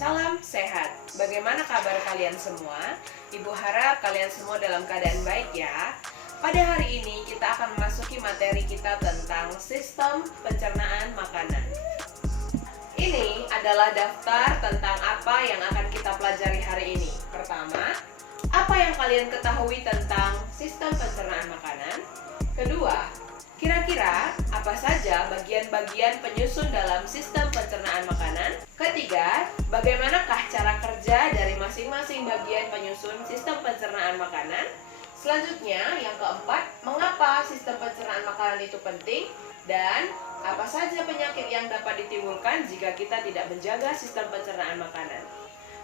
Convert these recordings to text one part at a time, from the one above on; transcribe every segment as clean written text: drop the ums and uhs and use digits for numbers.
Salam sehat. Bagaimana kabar kalian semua? Ibu harap kalian semua dalam keadaan baik ya. Pada hari ini kita akan memasuki materi kita tentang sistem pencernaan makanan. Ini adalah daftar tentang apa yang akan kita pelajari hari ini. Pertama, apa yang kalian ketahui tentang sistem pencernaan makanan? Kedua, kira-kira apa saja bagian-bagian penyusun dalam sistem pencernaan makanan? Ketiga, bagaimanakah cara kerja dari masing-masing bagian penyusun sistem pencernaan makanan? Selanjutnya, yang keempat, mengapa sistem pencernaan makanan itu penting? Dan apa saja penyakit yang dapat ditimbulkan jika kita tidak menjaga sistem pencernaan makanan?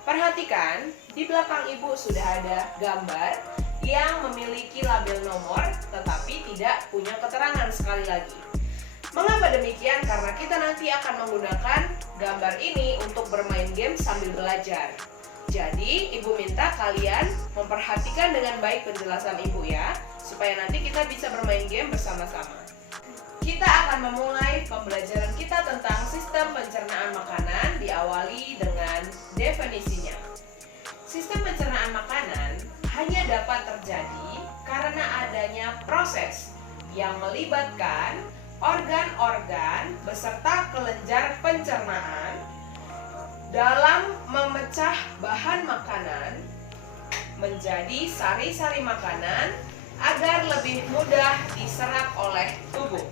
Perhatikan, di belakang ibu sudah ada gambar yang memiliki label nomor tetapi tidak punya keterangan sekali lagi. Mengapa demikian? Karena kita nanti akan menggunakan gambar ini untuk bermain game sambil belajar. Jadi, ibu minta kalian memperhatikan dengan baik penjelasan ibu ya, supaya nanti kita bisa bermain game bersama-sama. Kita akan memulai pembelajaran kita tentang sistem pencernaan makanan diawali dengan definisinya. Sistem pencernaan makanan hanya dapat terjadi karena adanya proses yang melibatkan organ-organ beserta kelenjar pencernaan dalam memecah bahan makanan menjadi sari-sari makanan agar lebih mudah diserap oleh tubuh.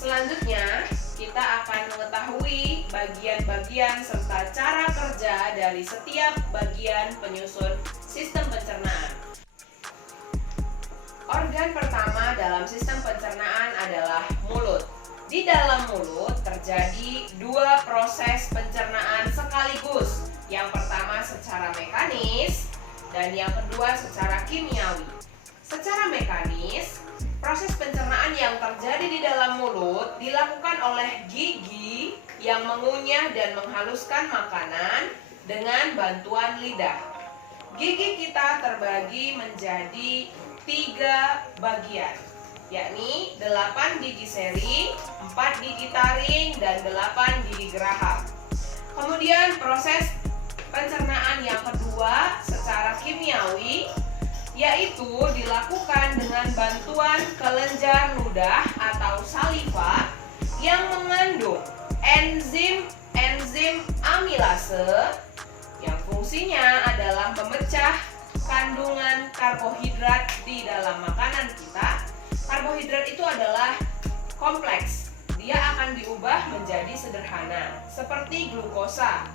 Selanjutnya, kita akan mengetahui bagian-bagian serta cara kerja dari setiap bagian penyusun sistem pencernaan. Organ pertama dalam sistem pencernaan adalah mulut. Di dalam mulut terjadi dua proses pencernaan sekaligus. Yang pertama secara mekanis dan yang kedua secara kimiawi. Secara mekanis, proses pencernaan yang terjadi di dalam mulut dilakukan oleh gigi yang mengunyah dan menghaluskan makanan dengan bantuan lidah. Gigi kita terbagi menjadi 3 bagian, yakni 8 gigi seri, 4 gigi taring, dan 8 gigi geraham. Kemudian proses pencernaan yang kedua secara kimiawi yaitu dilakukan dengan bantuan kelenjar ludah atau saliva yang mengandung enzim amilase yang fungsinya adalah memecah kandungan karbohidrat di dalam makanan kita. Karbohidrat itu adalah kompleks. Dia akan diubah menjadi sederhana seperti glukosa.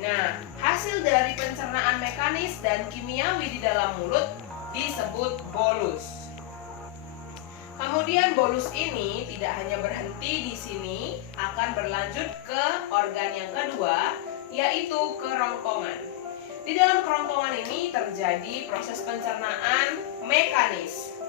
Nah, hasil dari pencernaan mekanis dan kimiawi di dalam mulut disebut bolus. Kemudian bolus ini tidak hanya berhenti di sini, akan berlanjut ke organ yang kedua, yaitu kerongkongan. Di dalam kerongkongan ini terjadi proses pencernaan mekanis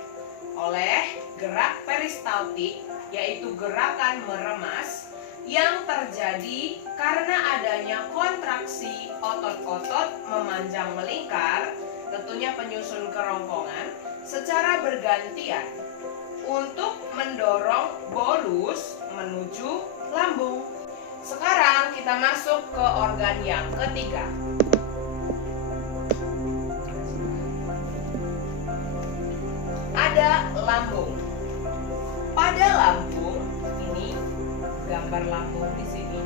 oleh gerak peristaltik, yaitu gerakan meremas yang terjadi karena adanya kontraksi otot-otot memanjang melingkar, tentunya penyusun kerongkongan, secara bergantian untuk mendorong bolus menuju lambung. Sekarang kita masuk ke organ yang ketiga. Ada lambung. Pada lambung, ini gambar lambung di sini.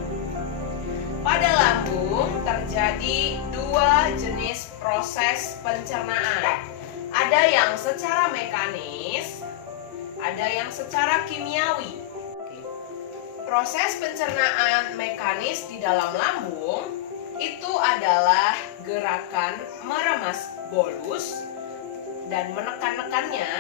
Pada lambung terjadi 2 jenis proses pencernaan. Ada yang secara mekanis, ada yang secara kimiawi. Proses pencernaan mekanis di dalam lambung itu adalah gerakan meremas bolus dan menekan-nekannya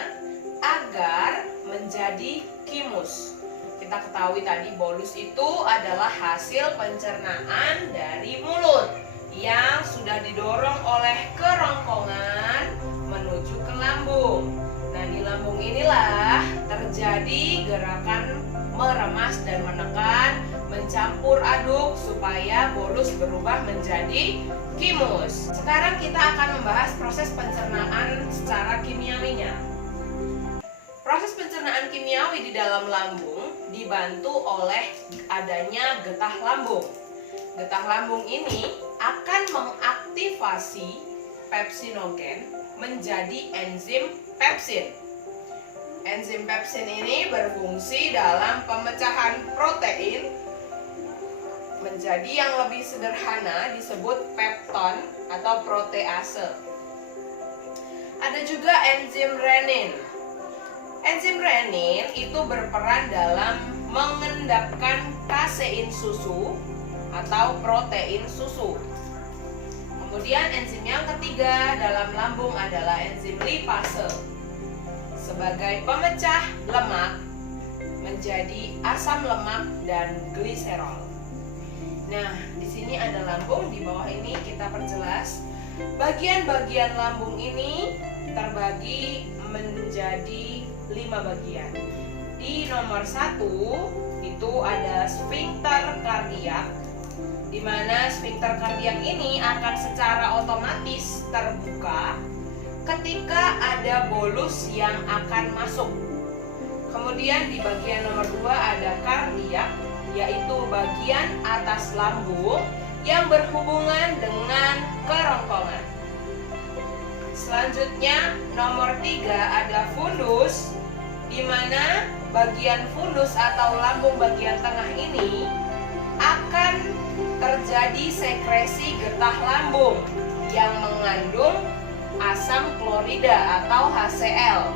agar menjadi kimus. Kita ketahui tadi bolus itu adalah hasil pencernaan dari mulut yang sudah didorong oleh kerongkongan menuju ke lambung. Nah, di lambung inilah terjadi gerakan meremas dan menekan, mencampur aduk supaya bolus berubah menjadi kimus. Sekarang kita akan membahas proses pencernaan secara kimiawinya. Proses pencernaan kimiawi di dalam lambung dibantu oleh adanya getah lambung. Getah lambung ini akan mengaktifasi pepsinogen menjadi enzim pepsin. Enzim pepsin ini berfungsi dalam pemecahan protein menjadi yang lebih sederhana disebut pepton atau protease. Ada juga enzim renin. Enzim renin itu berperan dalam mengendapkan kasein susu atau protein susu. Kemudian enzim yang ketiga dalam lambung adalah enzim lipase. Sebagai pemecah lemak menjadi asam lemak dan gliserol. Nah, di sini ada lambung, di bawah ini kita perjelas. Bagian-bagian lambung ini terbagi menjadi 5 bagian. Di nomor 1 itu ada sphincter kardiak, di mana sphincter kardiak ini akan secara otomatis terbuka ketika ada bolus yang akan masuk. Kemudian di bagian nomor 2 ada kardiak, yaitu bagian atas lambung yang berhubungan dengan kerongkongan. Selanjutnya nomor 3 ada fundus, di mana bagian fundus atau lambung bagian tengah ini akan terjadi sekresi getah lambung yang mengandung asam klorida atau HCl.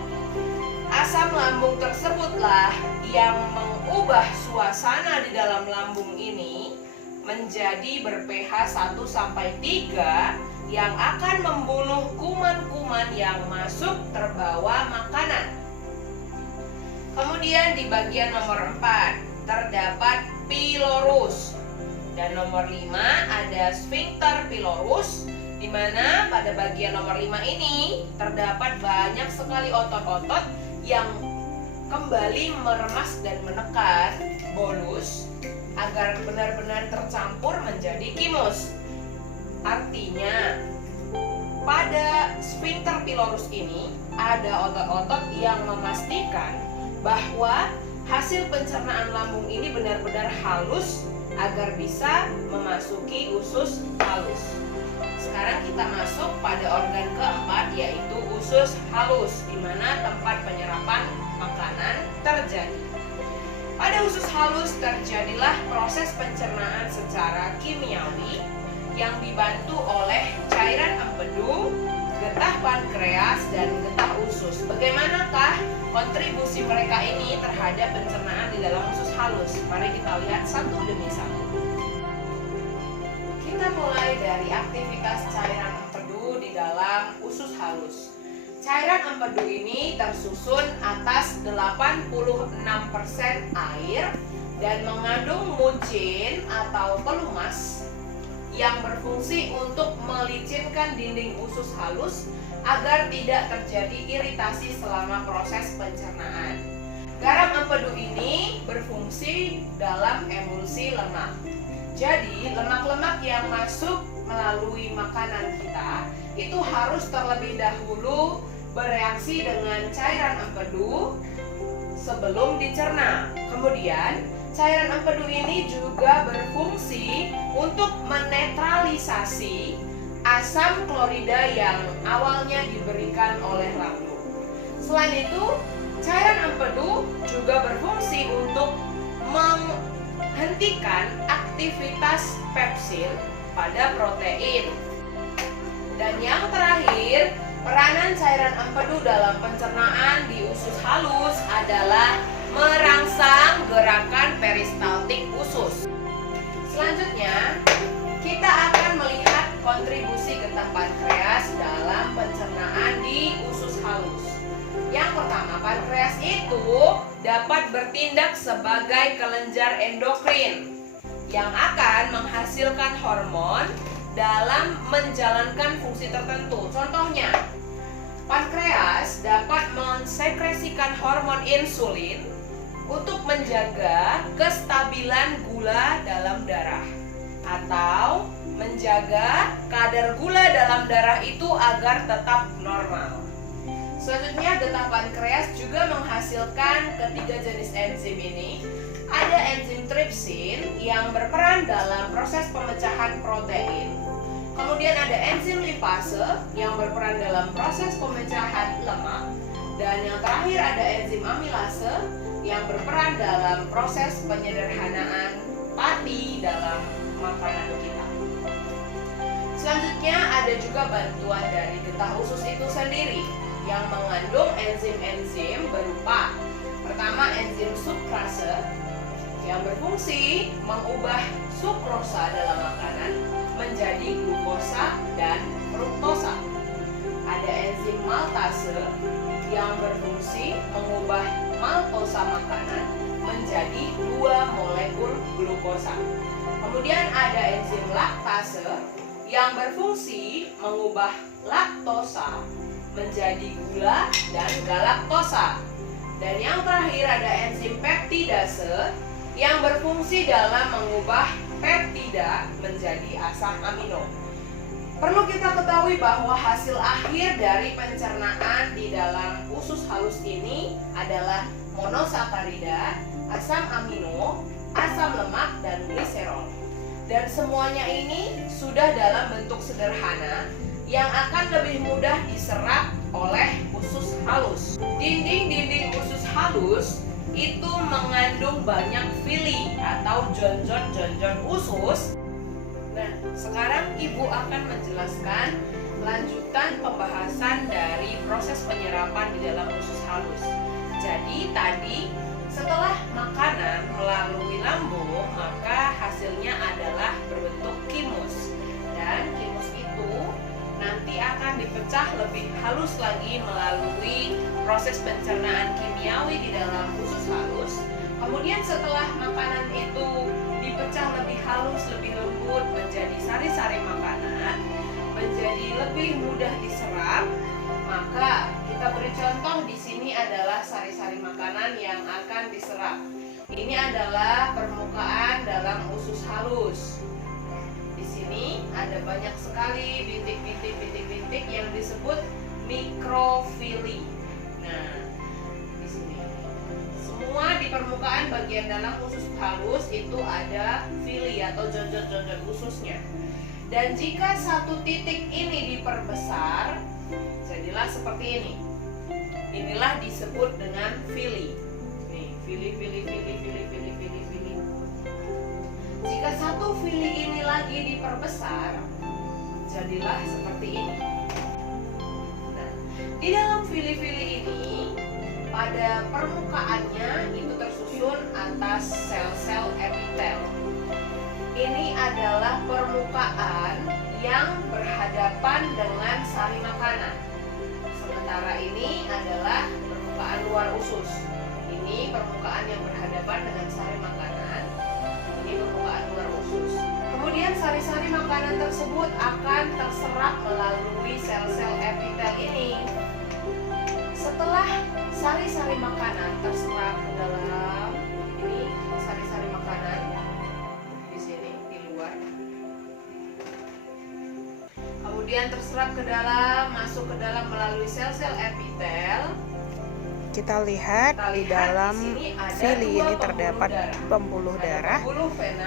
Asam lambung tersebutlah yang mengubah suasana di dalam lambung ini menjadi ber-pH 1-3 yang akan membunuh kuman-kuman yang masuk terbawa makanan. Kemudian di bagian nomor 4 terdapat pilorus, dan nomor 5 ada sphincter pilorus, di mana pada bagian nomor 5 ini terdapat banyak sekali otot-otot yang kembali meremas dan menekan bolus agar benar-benar tercampur menjadi kimus. Artinya, pada sphincter pilorus ini ada otot-otot yang memastikan bahwa hasil pencernaan lambung ini benar-benar halus agar bisa memasuki usus halus. Sekarang kita masuk pada organ keempat, yaitu usus halus, di mana tempat penyerapan makanan terjadi. Pada usus halus terjadilah proses pencernaan secara kimiawi yang dibantu oleh cairan empedu, getah pankreas, dan getah usus. Bagaimanakah kontribusi mereka ini terhadap pencernaan di dalam usus halus? Mari kita lihat satu demi satu. Kita mulai dari aktivitas cairan empedu di dalam usus halus. Cairan empedu ini tersusun atas 86% air dan mengandung mucin atau pelumas yang berfungsi untuk melicinkan dinding usus halus agar tidak terjadi iritasi selama proses pencernaan. Garam empedu ini berfungsi dalam emulsi lemak. Jadi, lemak-lemak yang masuk melalui makanan kita itu harus terlebih dahulu bereaksi dengan cairan empedu sebelum dicerna. Kemudian, cairan empedu ini juga berfungsi untuk menetralisasi asam klorida yang awalnya diberikan oleh lambung. Selain itu, cairan empedu juga berfungsi untuk menghentikan aktivitas pepsin pada protein. Dan yang terakhir, peranan cairan empedu dalam pencernaan di usus halus adalah merangsang gerakan peristaltik usus. Selanjutnya, kita akan melihat kontribusi getah pankreas dalam pencernaan di usus halus. Yang pertama, pankreas itu dapat bertindak sebagai kelenjar endokrin yang akan menghasilkan hormon dalam menjalankan fungsi tertentu. Contohnya, pankreas dapat mensekresikan hormon insulin untuk menjaga kestabilan gula dalam darah atau menjaga kadar gula dalam darah itu agar tetap normal. Selanjutnya, getah pankreas juga menghasilkan ketiga jenis enzim ini. ada enzim tripsin yang berperan dalam proses pemecahan protein. Kemudian ada enzim lipase yang berperan dalam proses pemecahan lemak. Dan yang terakhir ada enzim amilase yang berperan dalam proses penyederhanaan pati dalam makanan kita. Selanjutnya ada juga bantuan dari getah usus itu sendiri yang mengandung enzim-enzim berupa pertama enzim sukrase yang berfungsi mengubah sukrosa dalam makanan menjadi glukosa dan fruktosa. Ada enzim maltase yang berfungsi mengubah maltosa makanan menjadi 2 molekul glukosa. Kemudian ada enzim laktase yang berfungsi mengubah laktosa menjadi gula dan galaktosa. Dan yang terakhir ada enzim peptidase yang berfungsi dalam mengubah peptida menjadi asam amino. Perlu kita ketahui bahwa hasil akhir dari pencernaan di dalam usus halus ini adalah monosakarida, asam amino, asam lemak, dan gliserol. Dan semuanya ini sudah dalam bentuk sederhana yang akan lebih mudah diserap oleh usus halus. Dinding-dinding usus halus itu mengandung banyak villi atau jonjon-jonjon usus. Nah, sekarang Ibu akan menjelaskan lanjutan pembahasan dari proses penyerapan di dalam usus halus. Jadi tadi setelah makanan melalui lambung, maka hasilnya adalah berbentuk kimus. Dan kimus itu nanti akan dipecah lebih halus lagi melalui proses pencernaan kimiawi di dalam usus halus. Kemudian setelah makanan itu dipecah lebih halus, lebih lembut menjadi sari-sari makanan, menjadi lebih mudah diserap, maka kita beri contoh di sini adalah sari-sari makanan yang akan diserap. Ini adalah permukaan dalam usus halus. Di sini ada banyak sekali bintik-bintik yang disebut mikrofili. Nah, di sini semua di permukaan bagian dalam usus halus itu ada fili atau jonjon-jonjon ususnya. Dan jika satu titik ini diperbesar, jadilah seperti ini. Inilah disebut dengan fili. Nih, fili. Jika satu fili ini lagi diperbesar, jadilah seperti ini. Nah, di dalam fili-fili ini, pada permukaannya itu tersusun atas sel-sel epitel. Ini adalah permukaan yang berhadapan dengan sari makanan. Sementara ini adalah permukaan luar usus. Ini permukaan yang berhadapan dengan sari makanan. Ini permukaan luar usus. Kemudian sari-sari makanan tersebut akan terserap melalui sel-sel epitel ini. Setelah sari-sari makanan terserap ke dalam, ini sari-sari makanan di sini di luar. Kemudian terserap ke dalam, masuk ke dalam melalui sel-sel epitel. Kita lihat di dalam fili ini terdapat pembuluh darah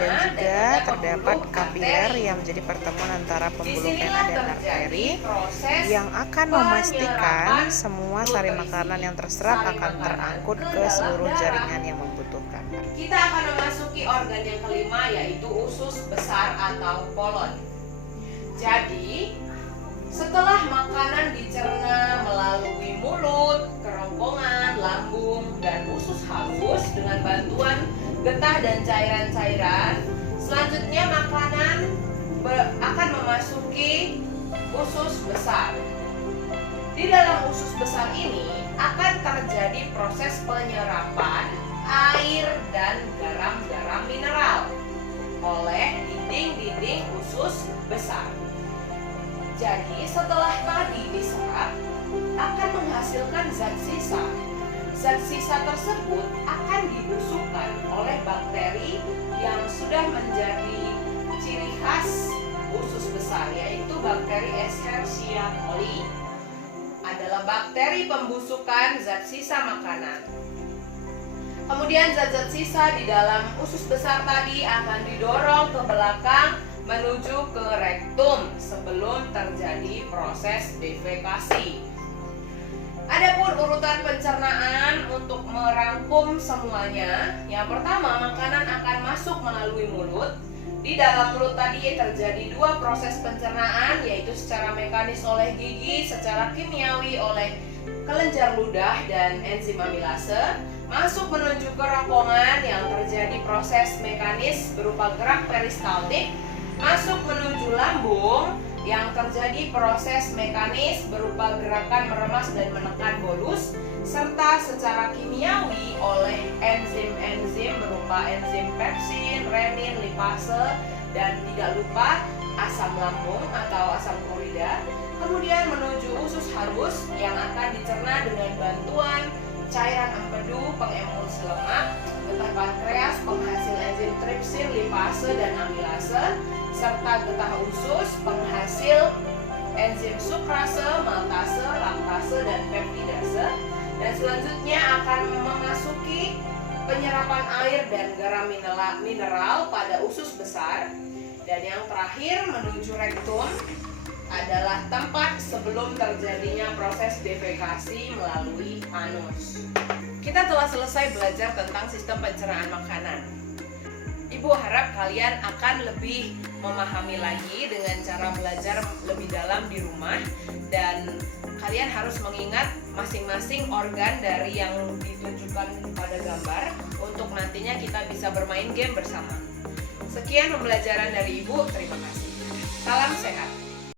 dan juga terdapat kapiler yang menjadi pertemuan antara pembuluh vena dan arteri yang akan memastikan semua sari makanan yang terserap akan terangkut ke seluruh jaringan yang membutuhkan. Kita akan memasuki organ yang kelima, yaitu usus besar atau kolon. Jadi setelah makanan dicerna melalui mulut, kerongkongan, lambung, dan usus halus dengan bantuan getah dan cairan-cairan, selanjutnya makanan akan memasuki usus besar. Di dalam usus besar ini akan terjadi proses penyerapan air dan garam-garam mineral oleh dinding-dinding usus besar. Jadi setelah tadi diserap akan menghasilkan zat sisa. Zat sisa tersebut akan dibusukkan oleh bakteri yang sudah menjadi ciri khas usus besar, yaitu bakteri Escherichia coli adalah bakteri pembusukan zat sisa makanan. Kemudian zat-zat sisa di dalam usus besar tadi akan didorong ke belakang menuju ke rektum sebelum terjadi proses defekasi. Adapun urutan pencernaan untuk merangkum semuanya, yang pertama makanan akan masuk melalui mulut. Di dalam mulut tadi terjadi dua proses pencernaan, yaitu secara mekanis oleh gigi, secara kimiawi oleh kelenjar ludah dan enzim amilase. Masuk menuju kerongkongan yang terjadi proses mekanis berupa gerak peristaltik. Masuk menuju lambung yang terjadi proses mekanis berupa gerakan meremas dan menekan bolus, serta secara kimiawi oleh enzim-enzim berupa enzim pepsin, renin, lipase, dan tidak lupa asam lambung atau asam klorida. Kemudian menuju usus halus yang akan dicerna dengan bantuan cairan empedu pengemulsi lemak, getah pankreas penghasil enzim tripsin, lipase, dan amilase, serta getah usus penghasil enzim sukrase, maltase, laktase, dan peptidase. Dan selanjutnya akan memasuki penyerapan air dan garam mineral pada usus besar. Dan yang terakhir menuju rektum adalah tempat sebelum terjadinya proses defekasi melalui anus. Kita telah selesai belajar tentang sistem pencernaan makanan. Ibu harap kalian akan lebih memahami lagi dengan cara belajar lebih dalam di rumah, dan kalian harus mengingat masing-masing organ dari yang ditunjukkan pada gambar untuk nantinya kita bisa bermain game bersama. Sekian pembelajaran dari Ibu, terima kasih. Salam sehat.